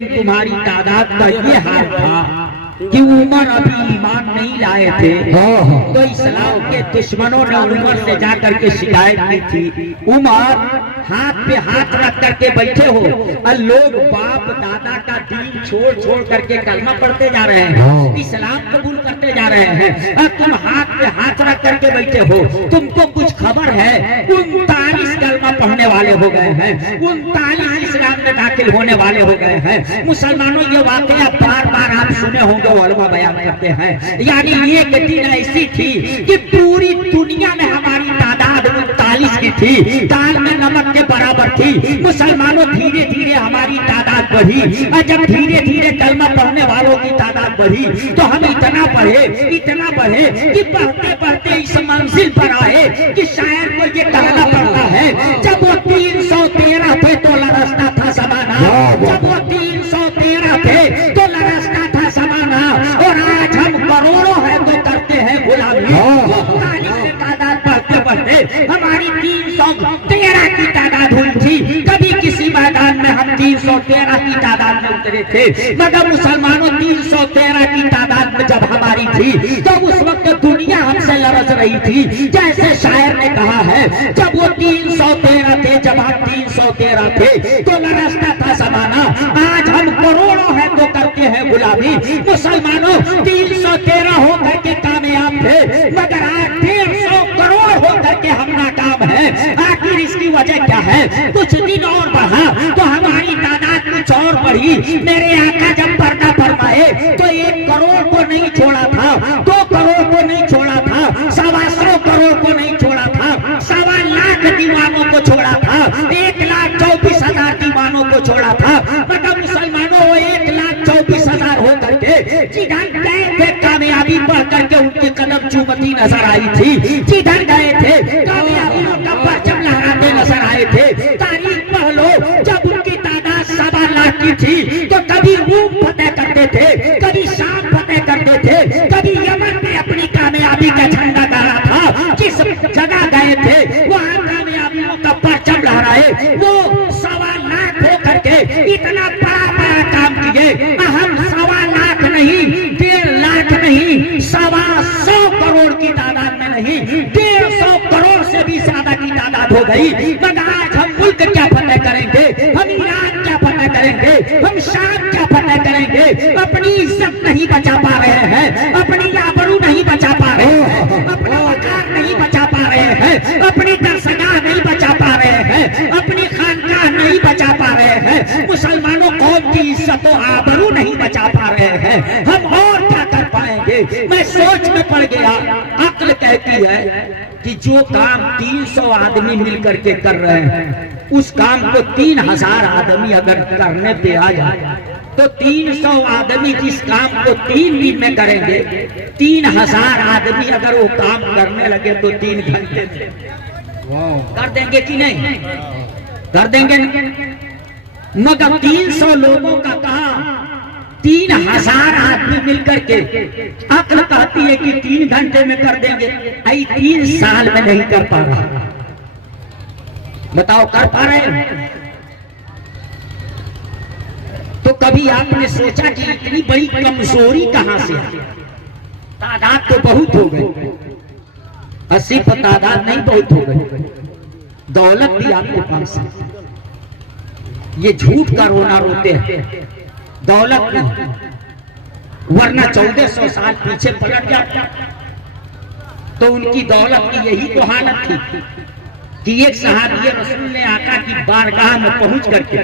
तुम्हारी तादाद का ये हाल था कि उमर अभी ईमान नहीं लाए थे, तो इस्लाम के दुश्मनों ने उमर से जाकर के शिकायत की थी। उमर हाथ पे हाथ रख करके बैठे हो और लोग बाप दादा का दीन छोड़ छोड़ करके कलमा पढ़ते जा रहे हैं, इस्लाम कबूल करते जा रहे हैं, और तुम हाथ पे हाथ रख करके बैठे हो। तुमको कुछ खबर है 39 कलमा पढ़ने वाले हो गए हैं, 39 इस्लाम में दाखिल होने वाले हो गए हैं। मुसलमानों, ये वाकया बार बार आप सुने होंगे, उलमा बयान करते हैं। यानी ये दिन ऐसी थी कि पूरी दुनिया में हमारी तादाद 39 की थी, दाल में नमक के बराबर थी। मुसलमानों, धीरे धीरे हमारी तादाद बढ़ी, और जब धीरे धीरे कलमा पढ़ने वालों की तादाद बढ़ी तो हम इतना बढ़े कि पढ़ते पढ़ते इस मंजिल पर आए कि शायद को ये कहना पड़ता है, जब वो 313 थे तो लरसता था ज़माना, जब वो 313 थे तो लरसता था ज़माना, और आज हम करोड़ों हैं तो करते हैं गुलामी। 39 तादाद बढ़ते बढ़ते हमारी 313 की तादाद हुई थी। कभी किसी मैदान में हम 313 की तादाद में उतरे थे, मगर मुसलमानों 313 की तादाद में जब हमारी थी तो उस वक्त दुनिया हमसे लरस रही थी। जैसे शायर ने कहा है, जब वो 313 थे, जब हम 313 थे तो लरसता था ज़माना, आज हम करोड़ों हैं तो करते हैं गुलामी। मुसलमानों, 313 हो करके कामयाब थे, मगर आज 150 करोड़ हो करके हम नाकाम है। आखिर इसकी वजह क्या है? कुछ दिन और बढ़ा तो हमारी तादाद कुछ और बढ़ी। मेरे आका जब पर्दा फरमाए तो 1 करोड़ को नहीं छोड़ा था, 2 करोड़ को नहीं छोड़ा था, 125 करोड़ को नहीं छोड़ा था, 1.25 लाख दीवानों को छोड़ा था, 1,24,000 दीवानों को छोड़ा था। मगर मुसलमानों, 1,24,000 हो करके जिधर गए थे कामयाबी पढ़ करके उनकी कदम चूमती नजर आई थी, जिधर गए थे कामयाबियों का परचम लहराते नजर आए थे। तारीख पढ़ लो, जब उनकी तादाद 1.25 लाख की थी तो कभी रूम फतेह करते थे, कभी शाम फतेह करते थे, कभी यमन में अपनी कामयाबी का झंडा गाड़ा था। जिस जगह गए थे वहाँ कामयाबियों का परचम लहराए। वो 1.25 लाख हो करके इतना बड़ा बड़ा काम किए। हम 1.25 लाख नहीं, 1.5 लाख नहीं, 125 करोड़ की तादाद में नहीं, 150 करोड़ से भी ज्यादा की तादाद हो गई। मगर आज हम मुल्क क्या फतेह करेंगे, हम ईरान क्या फतेह करेंगे, हम शाम क्या फतेह करेंगे? अपनी इज्जत नहीं बचा पा रहे हैं, अपनी आबरू नहीं बचा पा रहे हैं, अपना वकार नहीं बचा पा रहे हैं, अपनी दरसगाह नहीं बचा पा रहे हैं, अपनी खानकाह नहीं बचा पा रहे हैं। मुसलमानों, कौम की इज्जत और आबरू नहीं बचा पा रहे हैं। हम और क्या कर पाएंगे? मैं सोच में पड़ गया। अक्ल कहती है कि जो काम 300 आदमी मिलकर के कर रहे हैं, उस काम को 3000 आदमी अगर करने पे आ जाए तो 300 आदमी जिस काम को 3 दिन में करेंगे, 3000 आदमी अगर वो काम करने लगे तो 3 घंटे कर देंगे कि नहीं? कर देंगे। मगर 300 लोगों का काम 3000 आदमी मिलकर के अक्ल कहती है कि 3 घंटे में कर देंगे। 3 साल में नहीं कर पा रहा। बताओ, कर पा रहे हैं? तो कभी आपने सोचा कि इतनी बड़ी कमजोरी कहां से आई? तादाद तो बहुत हो गई, 80 पर तादाद नहीं, बहुत हो गई। दौलत भी आपके पास है, ये झूठ का रोना रोते हैं। दौलत नहीं, वरना 1400 साल पीछे पलट जाता तो उनकी दौलत की यही तो हालत थी कि एक सहाबी रसूल ने आका की बारगाह में पहुंच करके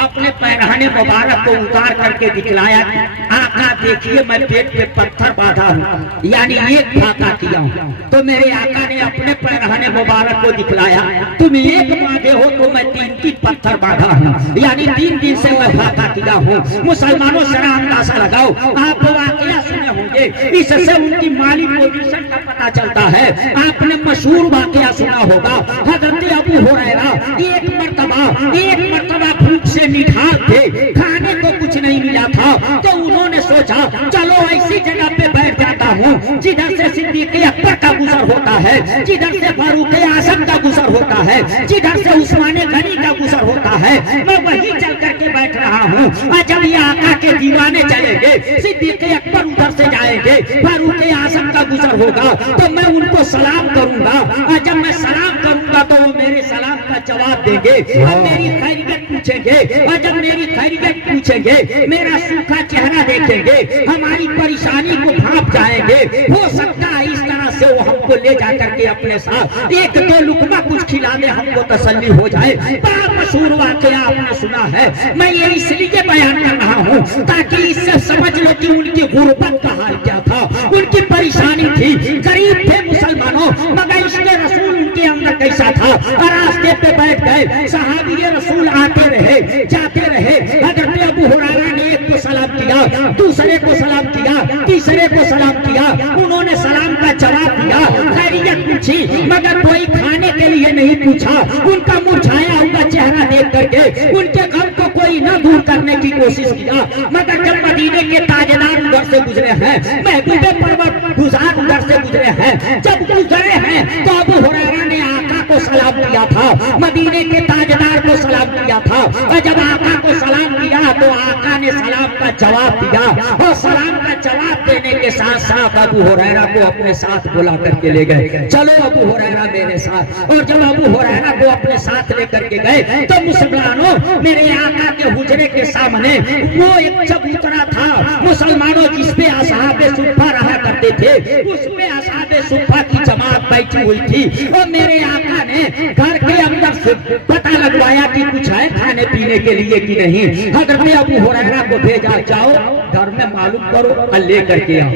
अपने पैरहने मुबारक को उतार करके दिखलाया कि आका देखिए, मैं पेट पे पत्थर बांधा हूँ, यानी एक फाका किया हूँ। तो मेरे आका ने अपने पैरहने मुबारक को दिखलाया, तुम एक बांधे हो तो मैं 3 पत्थर बांधा हूँ, यानी 3 दिन से मैं फाका किया हूँ। मुसलमानों, जरा अंदाजा लगाओ, आप वाकया सुने होंगे, इससे उनकी माली पोजीशन का पता चलता है। आपने मशहूर वाकया सुना होगा, हज़रत अबू हुरैरा एक मर्तबा भूख से निठार थे, खाने को कुछ नहीं मिला था, तो उन्होंने सोचा चलो ऐसी जगह पे बैठ जाता हूँ जिधर से सिद्दीक़ अकबर का गुजर होता है, जिधर से फारूक आज़म का गुजर होता है, जिधर से उस्मान गनी का गुजर होता है, मैं वहीं चल करके बैठ रहा हूँ। जब जब ये आका के दीवाने चलेंगे, सिद्दीक अकबर उधर से जाएंगे, फारूक आजम का गुजर होगा तो मैं उनको सलाम करूंगा, और जब मैं सलाम करूंगा तो वो मेरे सलाम का जवाब देंगे और मेरी खैरियत पूछेंगे, और जब मेरी खैरियत पूछेंगे, मेरा सूखा चेहरा देखेंगे, हमारी परेशानी को भाप जाएंगे। हो सकता है इस तरह से वो हमको ले जाकर के अपने साथ एक दो लुकमा कुछ खिला दे, हमको तसल्ली हो जाए। बड़ा मशहूर वाकया आपने सुना है, मैं ये इसलिए बयान कर रहा हूँ ताकि इससे समझ लो कि उनकी गुर्बत का हाल क्या था, उनकी परेशानी थी। गरीब थे मुसलमानों, मगर इसके रसूल उनके अंदर कैसा था। रास्ते पे बैठ गए, सहाबी रसूल आते रहे जाते रहे। हजरत अबू हुरैरा ने एक को सलाम किया, दूसरे को सलाम किया, तीसरे को सलाम किया, उन्होंने सलाम का जवाब दिया, खैरियत पूछी, मगर कोई खाने के लिए नहीं पूछा। उनका मुरझाया हुआ चेहरा देख करके उनके गम को कोई न दूर करने की कोशिश किया। मगर जब मदीने के ताजदार उधर से गुजरे हैं, महबूबे पर्वत गुजार उधर से गुजरे हैं, जब गुजरे हैं तो अबू हुरैरा ने आका को सलाम किया था, मदीने के ताजदार को सलाम किया था। और जब आका को सलाम किया तो आका ने सलाम का जवाब दिया, और सलाम का जवाब देने के साथ साथ अबू हुरैरा को अपने साथ बुला करके ले गए। चलो अबू हुरैरा मेरे साथ। और जब अबू हुरैरा को अपने साथ लेकर के गए तो मुसलमानों मेरे आका के हुजरे के सामने वो एक चबूतरा था मुसलमानों, जिसपे असहाबे सुफ़ा रहा करते थे, उसमें असहाबे सुफ़ा की जमात बैठी हुई थी। और मेरे आका ने घर के अंदर से पता लगवाया कि कुछ है खाने पीने के लिए कि नहीं। हजरत अबू हुरैरा को भेजा, जाओ घर में मालूम करो और ले करके आओ।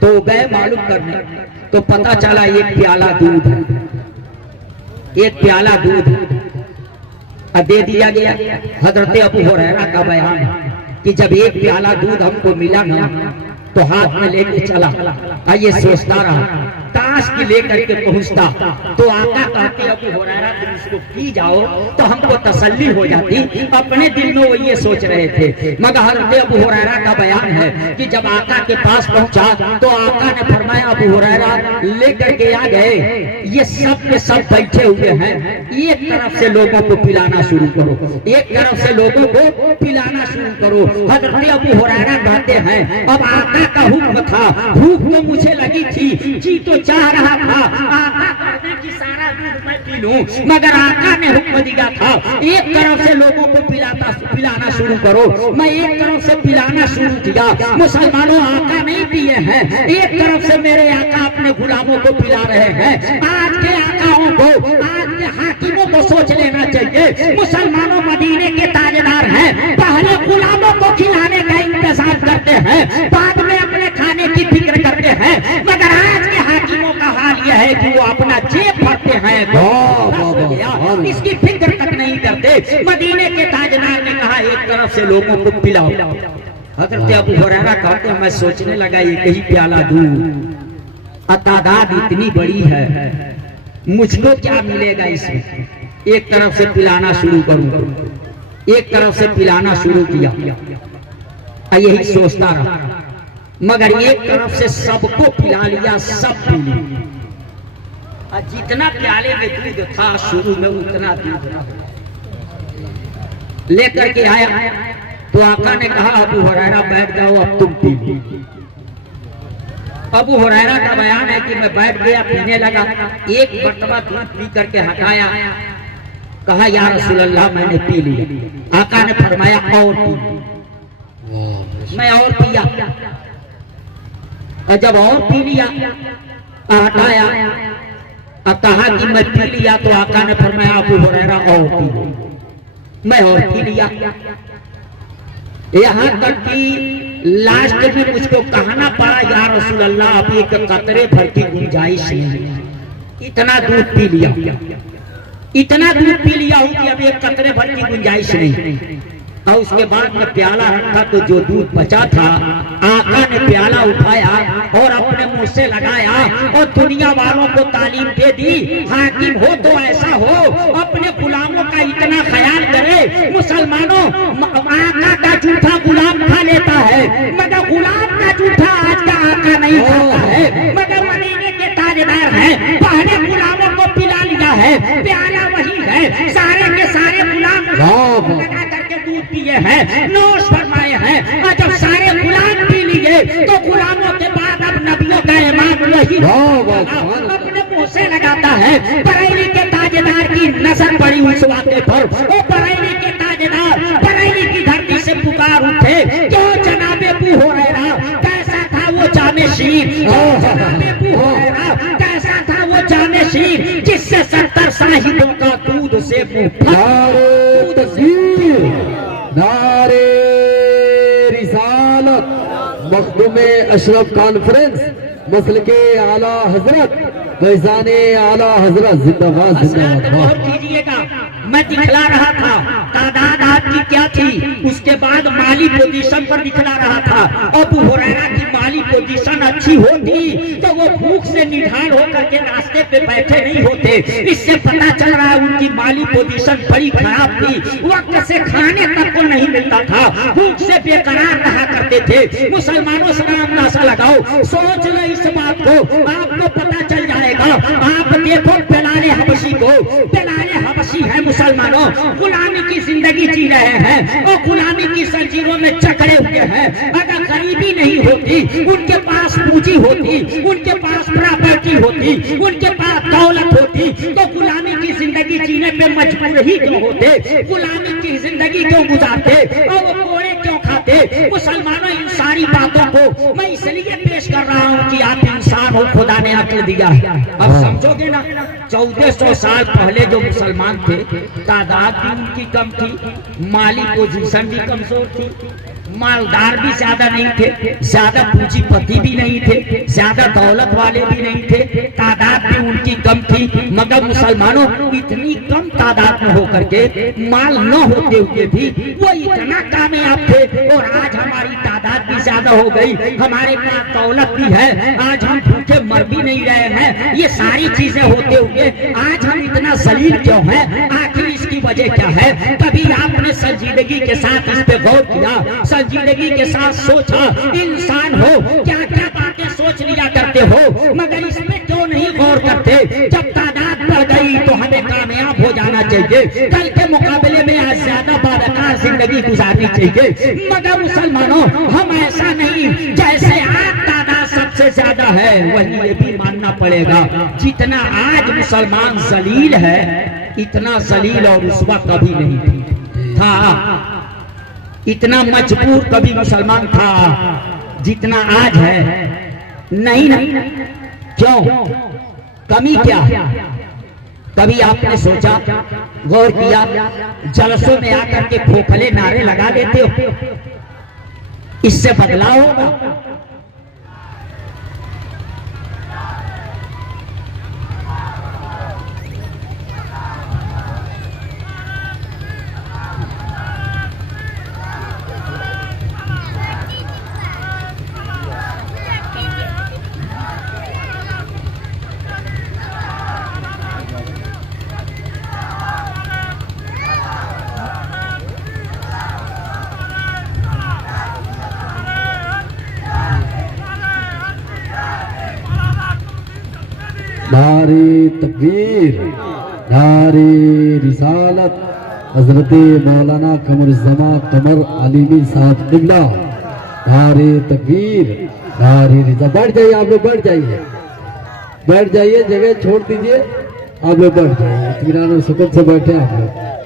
तो गए मालूम करने, तो पता चला एक प्याला दूध, एक प्याला दूध दे दिया गया। हजरत अबू हुरैरा का बयान है कि जब एक प्याला दूध हमको मिला ना तो हाथ में लेके चला, ये सोचता रहा ताश की लेकर के पहुंचता तो आका कहते अबू हुरैरा तुम इसको पी जाओ तो हमको तसल्ली हो जाती। अपने दिल में वो ये सोच रहे थे। मगर हजरत अबू हुरैरा का बयान है कि जब आका के पास पहुंचा तो आका ने फरमाया अबू हुरैरा लेकर के आ गए, ये सब के सब बैठे हुए हैं, एक तरफ से लोगों को पिलाना शुरू करो, एक तरफ से लोगों को पिलाना शुरू करो। हजरत अबू हुरैरा कहते हैं अब आका का हुक्म था, भूख तो मुझे लगी थी, जी तो चाह रहा था आका कहते कि सारा दूध मैं पी लूं, मगर आका ने हुक्म दिया था एक तरफ से लोगों को पिलाना शुरू करो। मैं एक तरफ से पिलाना शुरू किया, मुसलमानों आका नहीं पिए हैं, एक तरफ से मेरे आका अपने गुलामों को पिला रहे हैं। आज के आकाओं को, आज के हाकिमों को सोच लेना चाहिए, मुसलमानों मदीने के ताजदार हैं, पहले गुलामों को खिलाने का इंतजार करते हैं, बाद में अपने खाने की फिक्र करते हैं। मगर आज के हाकिमों का हाल यह है कि वो अपना जेब भरते हैं, इसकी फिक्र तक नहीं करते। मदीने के ताजदार ने कहा एक तरफ से लोगों को पिलाओ। हजरत अबू हुरैरा कहते हैं मैं सोचने लगा एक ही प्याला दूध, तादाद इतनी बड़ी है, मुझको क्या मिलेगा इसमें। एक तरफ से पिलाना शुरू करूं, एक तरफ से पिलाना शुरू किया, यही सोचता रहा, मगर एक तरफ से सबको पिला लिया, सब पी लिया। जितना प्याले में दूध था शुरू में उतना दूध लेकर के आया तो आका ने कहा अबू हुरैरा बैठ जाओ, अब तुम पी। अबू हुरैरा का बयान है कि मैं बैठ गया, पीने लगा, एक मरतबा दूध पी करके हटाया, कहा या रसूल अल्लाह मैंने पी लिया। आका ने फरमाया और पी। मैं और पिया, और जब और पी लिया हटाया, अब कहा कि मैं पी लिया तो आका ने फरमाया अबू हुरैरा और पी। मैं और पी लिया, यहाँ तक कि लास्ट में मुझको कहना पड़ा या रसूल अल्लाह अब एक कतरे भर की गुंजाइश नहीं। इतना दूध पी लिया, इतना दूध पी लिया हूं कि अब एक कतरे भर की गुंजाइश नहीं। और उसके बाद में प्याला रखा तो जो दूध बचा था आका ने प्याला उठाया और अपने मुंह से लगाया और दुनिया वालों को तालीम दे दी, हाकिम हो तो ऐसा हो, अपने गुलामों का इतना ख्याल करे। मुसलमानों आका का जूठा गुलाम खा लेता है, मगर गुलाम का जूठा आज का आका नहीं खाता है। मगर मदीने के ताजदार हैं, पहले गुलामों को पिला लिया है, प्याला वही है, सारे के सारे गुलाम लगा करके दूध पिए हैं। नोश फरमा तो गुलामों के बाद अब नबियों का इमाम वही अपने मुंह से लगाता है। बरेली के ताजेदार की नजर पड़ी उस वाक़े पर, वो बरेली के ताजेदार बरेली की धरती से पुकार उठे, क्यों जनाबे अबू हुरैरा, कैसा था वो जामे शीर, जनाबे अबू हुरैरा, कैसा था वो जामे शीर जिससे 70 साहिबों का दूध से नारे रिसालत, मखदूमे अशरफ कॉन्फ्रेंस, मसल के आला हजरत, फैजाने आला हजरत, जिंदाबाद जिंदाबाद। कीजिएगा, मैं दिखला रहा था तादाद आपकी क्या थी, उसके बाद माली पोजीशन पर दिखला रहा था। अबू हुरैरा की माली पोजीशन अच्छी होती तो वो भूख से निढाल होकर के रास्ते पे बैठे नहीं होते। इससे पता चल रहा है उनकी माली पोजीशन बड़ी खराब थी, वक्त से खाने तक को नहीं मिलता था, भूख से बेकरार रहा करते थे। मुसलमानों से अंदाजा लगाओ, सोच लो इस बात को, आपको पता चल जाएगा। आप देखो बेलाले हबशी को, बेलाले हबशी है मुसलमानों, गुलामी की जिंदगी जी रहे हैं और गुलामी की जंजीरों में जकड़े हुए हैं। अगर गरीबी नहीं होती, उनके पास पूंजी होती, उनके पास प्रॉपर्टी होती, उनके पास दौलत होती, तो गुलामी की जिंदगी जीने पे मजबूर ही क्यों होते, गुलामी की जिंदगी क्यों गुजारते और वो कोड़े क्यों खाते। मुसलमानों, इन सारी बातों को मैं इसलिए पेश कर रहा हूँ कि आप इंसान हो, खुदा ने अक्ल दिया है। अब समझोगे ना, 1400 साल पहले जो मुसलमान थे, तादाद भी उनकी कम थी, माली पोजीशन भी कमजोर थी, मालदार भी ज्यादा नहीं थे, ज्यादा पूंजीपति भी नहीं थे, ज्यादा दौलत वाले भी नहीं थे, तादाद भी उनकी कम थी। मगर मुसलमानों, इतनी कम तादाद में होकर के, माल न होते हुए भी वो इतना कामयाब थे। और आज हमारी तादाद भी ज्यादा हो गई, हमारे पास दौलत भी है, आज हम भूखे मर भी नहीं रहे हैं। ये सारी चीजें होते हुए आज हम इतना जलील क्यों हैं? आखिर इसकी वजह क्या है? कभी आपने संजीदगी के साथ इस पे गौर किया, संजीदगी के साथ सोचा? इंसान हो, क्या क्या बातें सोच लिया करते हो, मगर इस पे क्यों नहीं गौर करते? जब तादाद बढ़ गई तो हमें कामयाब हो जाना चाहिए, कल के मुकाबले में आज ज्यादा बारकार जिंदगी गुजारनी चाहिए। मगर मुसलमानों, हम ऐसा नहीं, जैसे आज तादाद सबसे ज्यादा है, वही ये भी मानना पड़ेगा जितना आज मुसलमान जलील है, इतना जलील और रुस्वा कभी नहीं था, इतना मजबूर कभी मुसलमान था जितना आज है नहीं। नहीं, क्यों? कमी क्या? कभी आपने सोचा, गौर किया, जलसों में आकर के खोखले नारे लगा देते हो, इससे बदलाव होगा? नारे तकबीर, नारे रिसालत, हजरत मौलाना कमरुज़्ज़मा कमर अलीमी साहब निबला, नारे तकबीर, नारे रिसा। बैठ जाइए आप लोग, बैठ जाइए, बैठ जाइए, जगह छोड़ दीजिए, आप लोग बैठ जाइए, इत्मीनान और सुकून से बैठे आप लोग।